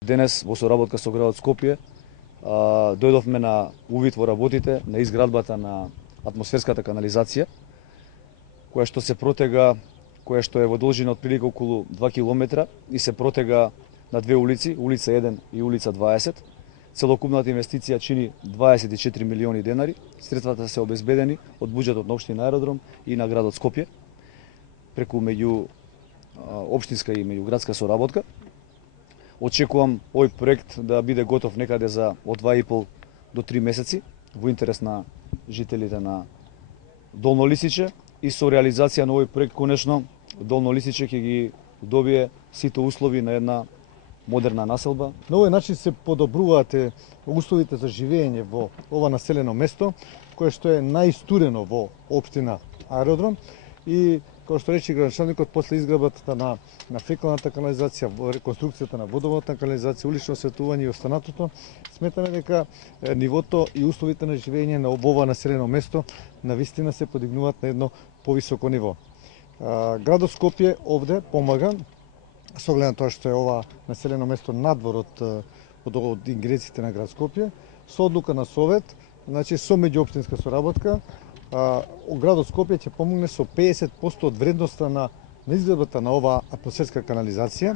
Денес во соработка со градот Скопје дојдовме на увид во работите на изградбата на атмосферската канализација, која што се протега, која што е во должина отприлика околу 2 километра и се протега на две улици, улица 1 и улица 20. Целокупната инвестиција чини 24 милиони денари. Средствата се обезбедени од буџетот на општина Аеродром и на градот Скопје преку меѓу општинска и меѓуградска соработка. Очекувам овој проект да биде готов некаде за од 2,5 до 3 месеци во интерес на жителите на Долно Лисиче и со реализација на овој проект конечно Долно Лисиче ќе ги добие сите услови на една модерна населба. На овој начин се подобруваат условите за живење во ова населено место, кое што е најстудено во општина Аеродром и како што рече градоначалникот, после изградбата на фекалната канализација, реконструкцијата на водоводната канализација, улично осветлување и останатото, сметаме дека нивото и условите на живење на ова населено место навистина се подигнуваат на едно повисоко ниво. Градот Скопје овде помага, со оглед на тоа што е ова населено место надвор од ингерециите на град Скопје, со одлука на совет, значи со меѓуопштинска соработка, градот Скопје ќе помогне со 50% од вредноста на изградбата на оваа атмосферска канализација.